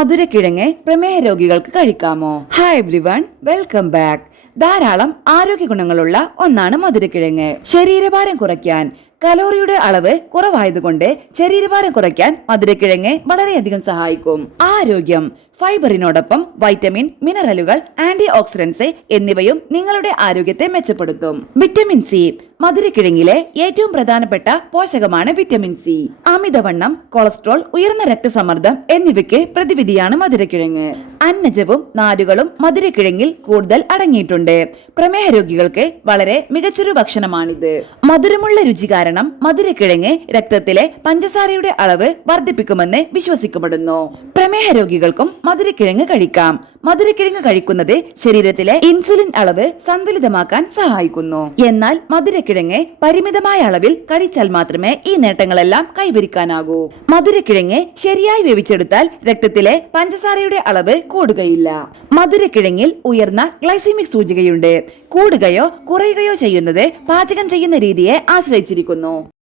മധുരക്കിഴങ്ങ് പ്രമേഹ രോഗികൾക്ക് കഴിക്കാമോ? Hi everyone, welcome back. ധാരാളം ആരോഗ്യ ഗുണങ്ങളുള്ള ഒന്നാണ് മധുരക്കിഴങ്ങ്. ശരീരഭാരം കുറയ്ക്കാൻ കലോറിയുടെ അളവ് കുറവായതുകൊണ്ട് ശരീരഭാരം കുറയ്ക്കാൻ മധുരക്കിഴങ്ങ് വളരെയധികം സഹായിക്കും. ആരോഗ്യം ഫൈബറിനോടൊപ്പം വൈറ്റമിൻ, മിനറലുകൾ, ആന്റി ഓക്സിഡന്റ്സ് എന്നിവയും നിങ്ങളുടെ ആരോഗ്യത്തെ മെച്ചപ്പെടുത്തും. Vitamin C. മധുരക്കിഴങ്ങിലെ ഏറ്റവും പ്രധാനപ്പെട്ട പോഷകമാണ് വിറ്റമിൻ സി. അമിതവണ്ണം, കൊളസ്ട്രോൾ, ഉയർന്ന രക്തസമ്മർദ്ദം എന്നിവയ്ക്ക് പ്രതിവിധിയാണ് മധുരക്കിഴങ്ങ്. അന്നജവും നാരുകളും മധുരക്കിഴങ്ങിൽ കൂടുതൽ അടങ്ങിയിട്ടുണ്ട്. പ്രമേഹ രോഗികൾക്ക് വളരെ മികച്ചൊരു ഭക്ഷണമാണിത്. മധുരമുള്ള രുചി കാരണം മധുരക്കിഴങ്ങ് രക്തത്തിലെ പഞ്ചസാരയുടെ അളവ് വർദ്ധിപ്പിക്കുമെന്ന് വിശ്വസിക്കപ്പെടുന്നു. പ്രമേഹ രോഗികൾക്കും മധുരക്കിഴങ്ങ് കഴിക്കാം. മധുരക്കിഴങ്ങ് കഴിക്കുന്നത് ശരീരത്തിലെ ഇൻസുലിൻ അളവ് സന്തുലിതമാക്കാൻ സഹായിക്കുന്നു. എന്നാൽ മധുരക്കിഴങ്ങ് പരിമിതമായ അളവിൽ കഴിച്ചാൽ മാത്രമേ ഈ നേട്ടങ്ങളെല്ലാം കൈവരിക്കാനാകൂ. മധുരക്കിഴങ്ങ് ശരിയായി വേവിച്ചെടുത്താൽ രക്തത്തിലെ പഞ്ചസാരയുടെ അളവ് കൂടുകയില്ല. മധുരക്കിഴങ്ങിൽ ഉയർന്ന ഗ്ലൈസീമിക് സൂചികയുണ്ട്. കൂടുകയോ കുറയുകയോ ചെയ്യുന്നത് പാചകം ചെയ്യുന്ന രീതിയെ ആശ്രയിച്ചിരിക്കുന്നു.